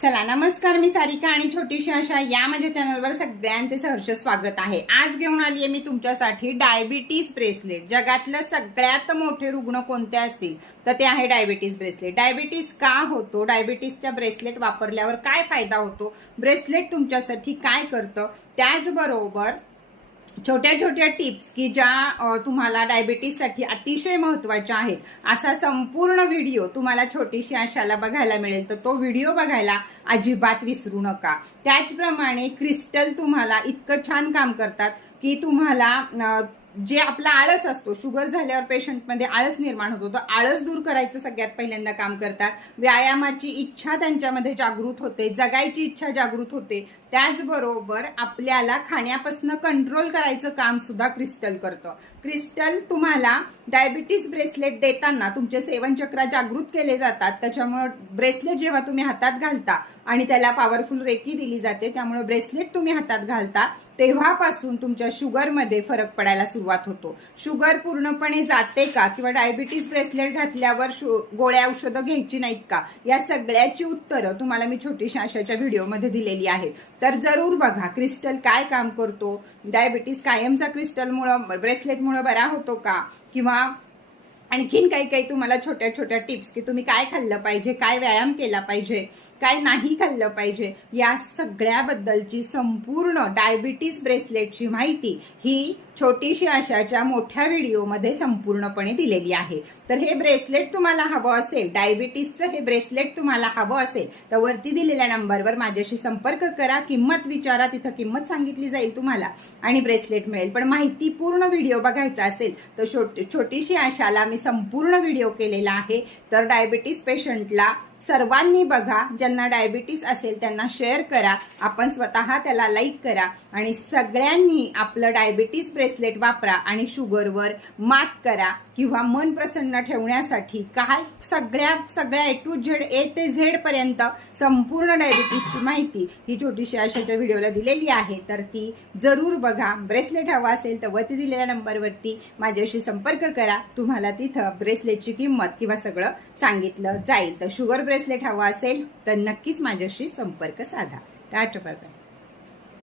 चला नमस्कार, मी सारिका आणि छोटीशी आशा या माझ्या चॅनलवर सगळ्यांचे सहर्ष स्वागत आहे। आज घेऊन आली आहे मी तुमच्यासाठी डायबिटीज ब्रेसलेट। जगातलं सगळ्यात मोठे रुग्ण कोणते असतील तर ते आहे डायबिटीज ब्रेसलेट। डायबिटीज का होतो, डायबिटीजच्या ब्रेसलेट वापरल्यावर काय फायदा होतो, ब्रेसलेट तुमच्यासाठी काय करतं, त्याचबरोबर छोट्या छोट्या टिप्स की ज्या तुम्हाला डायबिटीजसाठी अतिशय महत्त्वाच्या आहेत, असा संपूर्ण व्हिडिओ तुम्हाला छोटीशी आशाला बघायला मिळेल। तर तो व्हिडिओ बघायला अजिबात विसरू नका। त्याचप्रमाणे क्रिस्टल तुम्हाला इतकं छान काम करतात की तुम्हाला जे आपला आळस असतो, शुगर झाल्यावर पेशंटमध्ये आळस निर्माण होतो, तर आळस दूर करायचं सगळ्यात पहिल्यांदा काम करतात। व्यायामाची इच्छा त्यांच्यामध्ये जागृत होते, जगायची इच्छा जागृत होते। त्याचबरोबर आपल्याला खाण्यापासून कंट्रोल करायचं काम सुद्धा क्रिस्टल करतं। क्रिस्टल तुम्हाला डायबिटीज ब्रेसलेट देताना तुमचे सेवन चक्र जागृत केले जातात। त्याच्यामुळे ब्रेसलेट जेव्हा तुम्ही हातात घालता आणि त्याला पॉवरफुल रेकी दिली जाते, त्यामुळे ब्रेसलेट तुम्ही हातात घालता तेव्हापासून तुमच्या शुगरमध्ये फरक पडायला सुरुवात होतो। शुगर पूर्णपणे जाते का, किंवा डायबिटीज ब्रेसलेट घातल्यावर गोळ्या औषधं घ्यायची नाहीत का, या सगळ्याची उत्तरं तुम्हाला मी छोटीशी आशाच्या व्हिडिओमध्ये दिलेली आहेत। तर जरूर बघा क्रिस्टल काय काम करतो, डायबिटीज कायमचा क्रिस्टलमुळे ब्रेसलेटमुळे बरा होतो का, किंवा आणखीन काही तुम्हाला छोट्या छोट्या टिप्स की तुम्ही काय खाल्लं पाहिजे, काय व्यायाम केला पाहिजे, काय नाही खाल्लं पाहिजे, या सगळ्याबद्दलची संपूर्ण डायबिटीज ब्रेसलेटची माहिती ही छोटीशी आशाच्या मोठ्या व्हिडिओमध्ये संपूर्णपणे दिलेली आहे। तर हे ब्रेसलेट तुम्हाला हवं असेल, डायबिटीजचं हे ब्रेसलेट तुम्हाला हवं असेल तर वरती दिलेल्या नंबरवर माझ्याशी संपर्क करा, किंमत विचारा, तिथं किंमत सांगितली जाईल तुम्हाला आणि ब्रेसलेट मिळेल। पण माहिती पूर्ण व्हिडिओ बघायचा असेल तर छोटीशी आशाला मी संपूर्ण व्हिडिओ केलेला आहे। तर डायबिटीज पेशंटला सर्वांनी बघा, ज्यांना डायबिटीज असेल त्यांना शेअर करा, आपण स्वतः त्याला लाईक करा आणि सगळ्यांनी आपलं डायबिटीज ब्रेसलेट वापरा आणि मात करा, किंवा मन प्रसन्न ठेवण्यासाठी काय सगळ्या ए टू झेड, ए ते झेड पर्यंत संपूर्ण डायबिटीजची माहिती ही छोटीशी आशाच्या व्हिडिओला दिलेली आहे। तर ती जरूर बघा। ब्रेसलेट हवा असेल तर वरती दिलेल्या नंबरवरती माझ्याशी संपर्क करा, तुम्हाला तिथं ब्रेसलेटची किंमत किंवा सगळं सांगितलं जाईल। तर शुगर ब्रेसलेट हवा असेल तर नक्कीच माझ्याशी संपर्क साधा। Tata bye bye.